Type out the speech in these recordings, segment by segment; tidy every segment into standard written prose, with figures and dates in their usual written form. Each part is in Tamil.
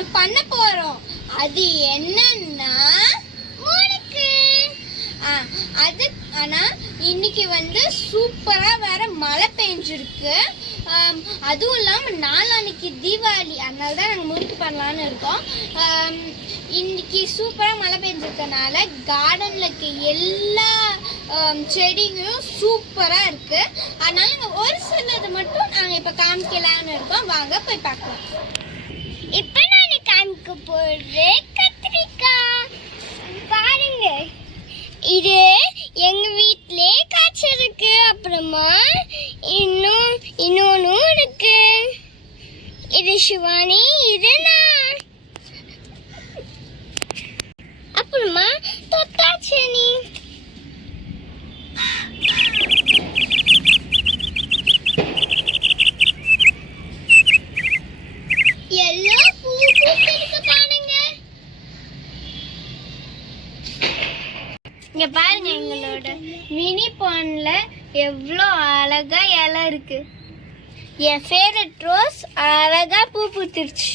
ஒன்று பண்ண போகிறோம். அது என்னன்னா முறுக்கு. அது ஆனால் இன்னைக்கு சூப்பராக வேற மழை பெஞ்சிருக்கு. அதுவும் இல்லாமல் நாளான்னைக்கு தீபாவளி, அதனால தான் நாங்கள் முறுக்கு பண்ணலான்னு இருக்கோம். இன்னைக்கு சூப்பராக மழை பெஞ்சிருக்கனால கார்டனில் இருக்க எல்லா செடிங்களும் சூப்பராக இருக்குது. அதனால நாங்கள் ஒரு சிலது மட்டும் நாங்கள் இப்போ காமிக்கலான்னு இருக்கோம். வாங்க போய் பார்க்கலாம். இப்போ நான் காமிக்க போகிறேன் கத்திரிக்காய். பாருங்க, இது எங்க வீட்டிலே காய்ச்சிருக்கு. அப்புறமா இன்னொன்னு இருக்கு. இது சிவானி, இது நான். அப்புறமா தொட்டாச்சனி. எல்லோ பூ பூத்திருக்கு பாருங்க. இங்க பாருங்க, எங்களோட மினி பான்ல எவ்வளோ அழகா இலை இருக்கு. என் ஃபேவரட் ரோஸ் அழகா பூ பூத்துருச்சு.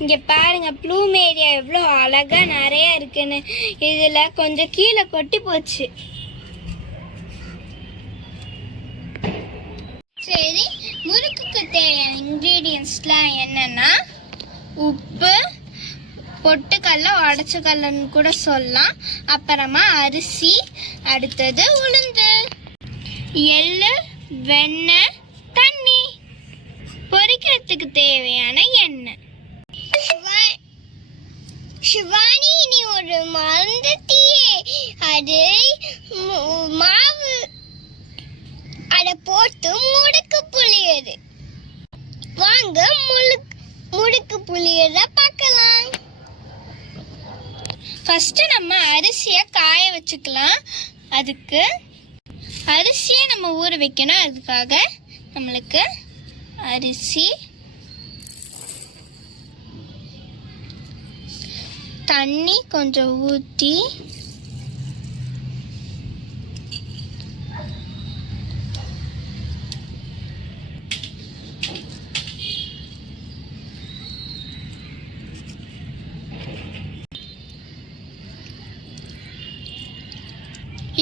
இங்க பாருங்க, ப்ளூம் ஏரியா எவ்வளோ அழகா நிறைய இருக்குன்னு. இதுல கொஞ்சம் கீழே கொட்டி போச்சு. சரி, முறுக்குக்கு தேவையான இன்கிரீடியன்ஸ்லாம் என்னன்னா உப்பு, பொட்டுக்கல்ல, உடச்சக்கல்லன்னு கூட சொல்லலாம். அப்புறமா அரிசி, அடுத்தது உளுந்து, எள்ளு, வெண்ணெய், தண்ணி, பொரிக்கிறதுக்கு தேவையான எண்ணெய். சிவானி, நீ ஒரு மறந்துட்டியே, அது மாவு அதை போட்டு முறுக்கு புளியது. வாங்க முறுக்கு புளியத பார்க்கலாம். ஃபர்ஸ்ட் நம்ம அரிசியை காய வச்சுக்கலாம். அதுக்கு அரிசியை நம்ம ஊற வைக்கணும். அதுக்காக நம்மளுக்கு அரிசி, தண்ணி கொஞ்சம் ஊற்றி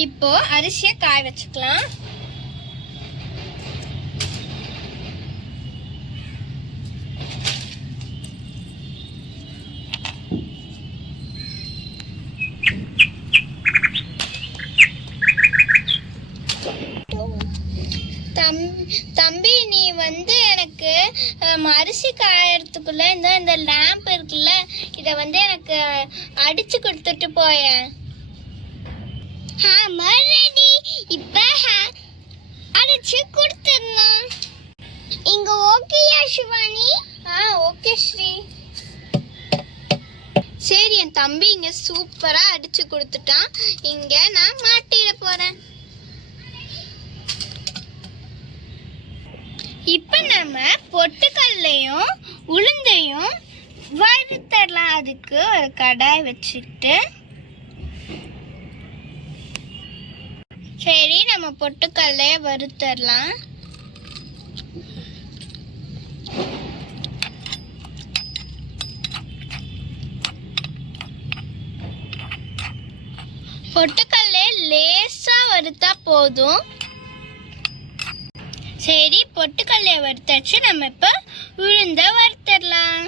இப்போ அரிசியை காய வச்சுக்கலாம். தம்பி, நீ எனக்கு அரிசி காயறதுக்குள்ள இந்த லேம்ப் இருக்குல்ல, இதை எனக்கு அடிச்சு கொடுத்துட்டு போய. ரெடி. இப்ப அடிச்சு கொடுத்துடலாம். இங்க ஓகேயா சிவானி? ஓகே ஸ்ரீ. சரி, என் தம்பி இங்க சூப்பரா அடிச்சு கொடுத்துட்டான். இங்க நான் மாட்டிட போறேன். இப்ப நம்ம பொட்டுக்கல்லையும் உளுந்தையும் வறுத்தரலாம். அதுக்கு ஒரு கடாய் வச்சுட்டு, சரி, நம்ம பொட்டுக்கல்லைய வறுத்தரலாம். பொட்டுக்கல்ல லேசா வறுத்தா போதும். சரி, பொட்டுக்கல்லைய வறுத்தாச்சு. நம்ம இப்ப உளுந்த வறுத்தரலாம்.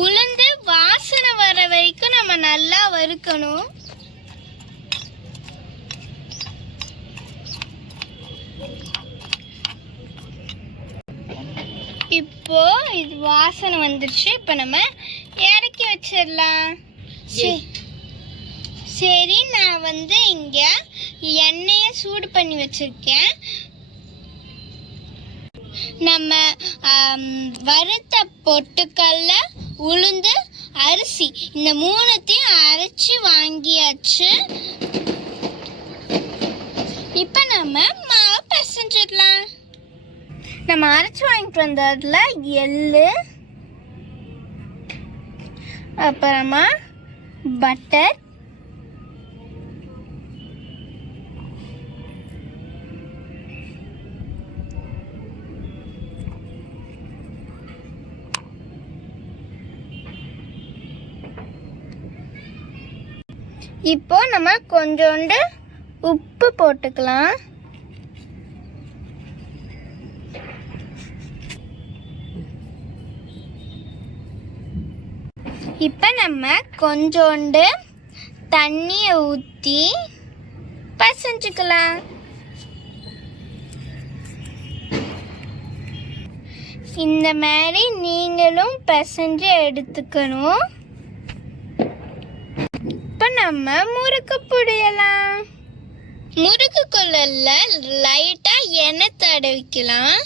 உளுந்து வாசனை வர வரைக்கும் நம்ம நல்லா வறுக்கணும். இப்போ இது வாசனை வந்துருச்சு. இப்ப நம்ம இறக்கி வச்சிடலாம். சரி, நான் இங்க எண்ணெய சூடு பண்ணி வச்சிருக்கேன். நம்ம வறுத்த பொட்டுக்கல்ல, உளுந்து, அரிசி இந்த மூணுத்தையும் அரைச்சு வாங்கியாச்சு. இப்ப நம்ம மாவு பிசைஞ்சிடலாம். நம்ம அரைச்சு வாங்கிட்டு வந்ததுல எள்ளு, அப்புறமா பட்டர், இப்போ நம்ம கொஞ்சோண்டு உப்பு போட்டுக்கலாம். இப்போ நம்ம கொஞ்சோண்டு தண்ணியை ஊற்றி பசஞ்சுக்கலாம். இந்த மாதிரி நீங்களும் பசஞ்சு எடுத்துக்கணும். இப்போ நம்ம முறுக்கு புடையலாம். முறுக்கு குழல்ல லைட்டாக எண்ணெய் தடவிக்கலாம்.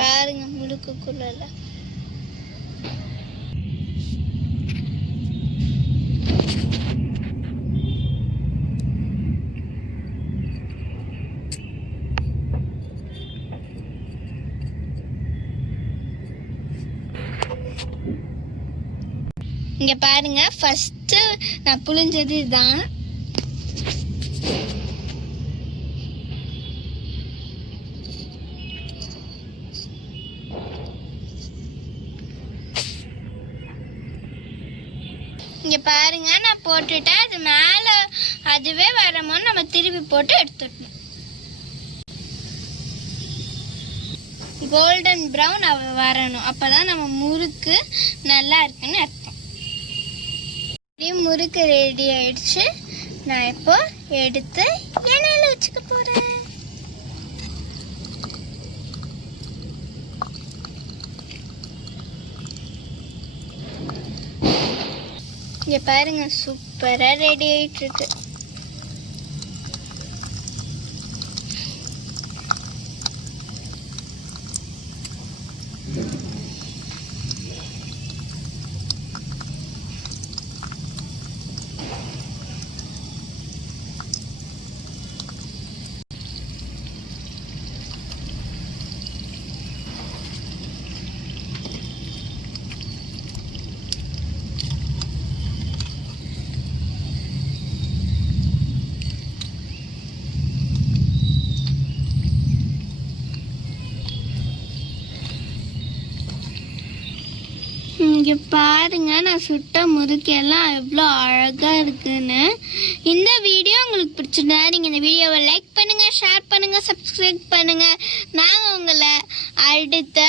பாருங்க முறுக்கு குழல்ல இங்க பாருங்க, ஃபர்ஸ்ட் நான் புழிஞ்சது இதுதான். இங்க பாருங்க, நான் போட்டுட்டேன். அது மேல அதுவே வரமோ நம்ம திருப்பி போட்டு எடுத்துடணும். கோல்டன் ப்ரௌன் வரணும், அப்பதான் நம்ம முறுக்கு நல்லா இருக்குன்னு அர்த்தம். முறுக்கு ரெடி ஆயிடுச்சு. நான் இப்போ எடுத்து எண்ணெயில வச்சுக்க போறேன். இங்க பாருங்க, சூப்பரா ரெடி ஆயிட்டு இருக்கு. இங்க பாருங்க, நான் சுட்ட முறுக்கு எல்லாம் எவ்வளோ அழகா இருக்குன்னு. இந்த வீடியோ உங்களுக்கு பிடிச்சிருந்தா நீங்க இந்த வீடியோவை லைக் பண்ணுங்க, ஷேர் பண்ணுங்க, சப்ஸ்கிரைப் பண்ணுங்க. நாங்க உங்களை அடுத்த